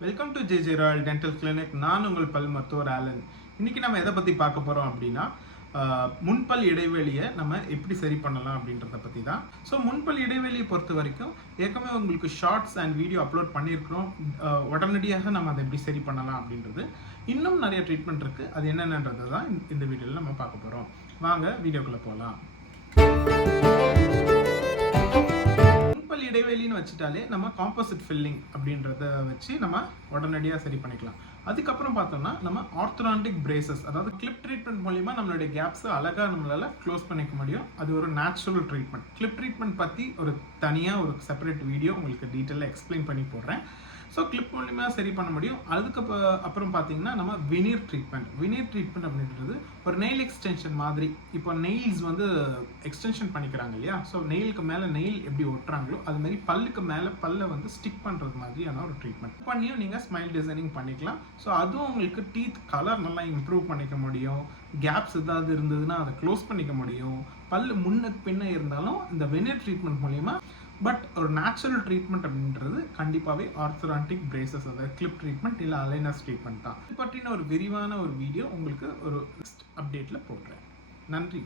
Welcome to J J royal dental clinic நான் உங்கள் பல் மருத்துவர் ஆலன். இன்றைக்கி நம்ம எதை பற்றி பார்க்க போகிறோம் அப்படின்னா முன்பல் இடைவெளியை நம்ம எப்படி சரி பண்ணலாம் அப்படின்றத பற்றி தான். ஸோ முன்பல் இடைவெளியை பொறுத்த வரைக்கும் ஏற்கனவே உங்களுக்கு ஷார்ட்ஸ் அண்ட் வீடியோ அப்லோட் பண்ணியிருக்கிறோம். உடனடியாக நம்ம அதை எப்படி சரி பண்ணலாம் அப்படின்றது. இன்னும் நிறைய ட்ரீட்மெண்ட் இருக்குது அது என்னென்னன்றது தான் இந்த- இந்த வீடியோவில் நம்ம பார்க்க போகிறோம் வாங்க வீடியோக்குள்ளே போகலாம் இடைவெளின்னு வச்சுட்டாலே நம்ம காம்போசிட் ஃபில்லிங் அப்படின்றத வச்சு நம்ம உடனடியாக சரி பண்ணிக்கலாம். அதுக்கப்புறம் பார்த்தோம்னா நம்ம ஆர்த்தோடான்டிக் பிரேசஸ் அதாவது கிளிப் ட்ரீட்மெண்ட் மூலிமா நம்மளுடைய கேப்ஸை அழகாக நம்மளால க்ளோஸ் பண்ணிக்க முடியும். அது ஒரு நேச்சுரல் ட்ரீட்மெண்ட் கிளிப் ட்ரீட்மெண்ட் பற்றி ஒரு தனியாக ஒரு செப்பரேட் வீடியோ உங்களுக்கு டீட்டெயிலாக எக்ஸ்பிளைன் பண்ணி போடுறேன். ஸோ கிளிப் மூலிமா சரி பண்ண முடியும். அதுக்கு அப்புறம் பார்த்தீங்கன்னா நம்ம வினீர் ட்ரீட்மெண்ட் வினீர் ட்ரீட்மெண்ட் அப்படின்றது ஒரு நெயில் எக்ஸ்டென்ஷன் மாதிரி. இப்போ நெயில்ஸ் வந்து எக்ஸ்டென்ஷன் பண்ணிக்கிறாங்க இல்லையா? ஸோ நெயிலுக்கு மேலே நெயில் எப்படி ஒட்டுறாங்களோ அது மாதிரி பல்லுக்கு மேலே பல்லை வந்து ஸ்டிக் பண்ணுறது மாதிரியான ஒரு ட்ரீட்மெண்ட் பண்ணியும் நீங்கள் ஸ்மைல் டிசைனிங் பண்ணிக்கலாம். ஸோ அதுவும் உங்களுக்கு டீத் கலர் நல்லா இம்ப்ரூவ் பண்ணிக்க முடியும். கேப்ஸ் ஏதாவது இருந்ததுன்னா அதை க்ளோஸ் பண்ணிக்க முடியும். பல் முன்னுக்கு பின்ன இருந்தாலும் இந்த வெனியர் ட்ரீட்மெண்ட் மூலிமா பட் ஒரு நேச்சுரல் ட்ரீட்மெண்ட் அப்படின்றது கண்டிப்பாகவே ஆர்த்தோடான்டிக் பிரேசஸ் அதாவது கிளிப் ட்ரீட்மெண்ட் இல்லை அலைனஸ் ட்ரீட்மெண்ட் தான். இது பற்றின ஒரு விரிவான ஒரு வீடியோ உங்களுக்கு ஒரு அப்டேட்டில் போடுறேன். நன்றி.